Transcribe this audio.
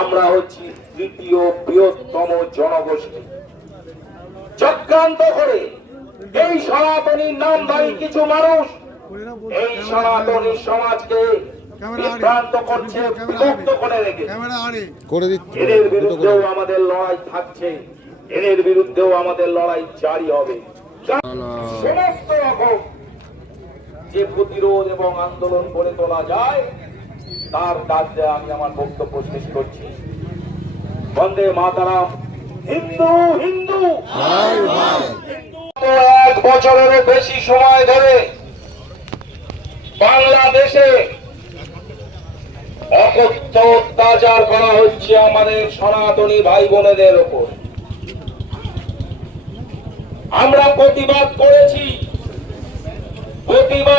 আমরা হচ্ছি তৃতীয় বৃহত্তম জনগোষ্ঠী। চক্রান্ত করে এই সনাতনীর নামধারী কিছু মানুষ এই সনাতনী সমাজকে বিভ্রান্ত করছে করে এদের বিরুদ্ধেও আমাদের লড়াই থাকছে এদের বিরুদ্ধেও আমাদের লড়াই জারি হবে। সমস্ত রকম যে প্রতিরোধ এবং আন্দোলন করে তোলা যায় তার কাজে আমি আমার বক্তব্য শেষ করছি। বন্দে মাতারাম। হিন্দু হিন্দু। এক বছরেরও বেশি সময় ধরে বাংলাদেশে অকথ্য অত্যাচার করা হচ্ছে আমাদের সনাতনী ভাই বোনেদের ওপর। আমরা প্রতিবাদ করেছি। প্রতিবাদ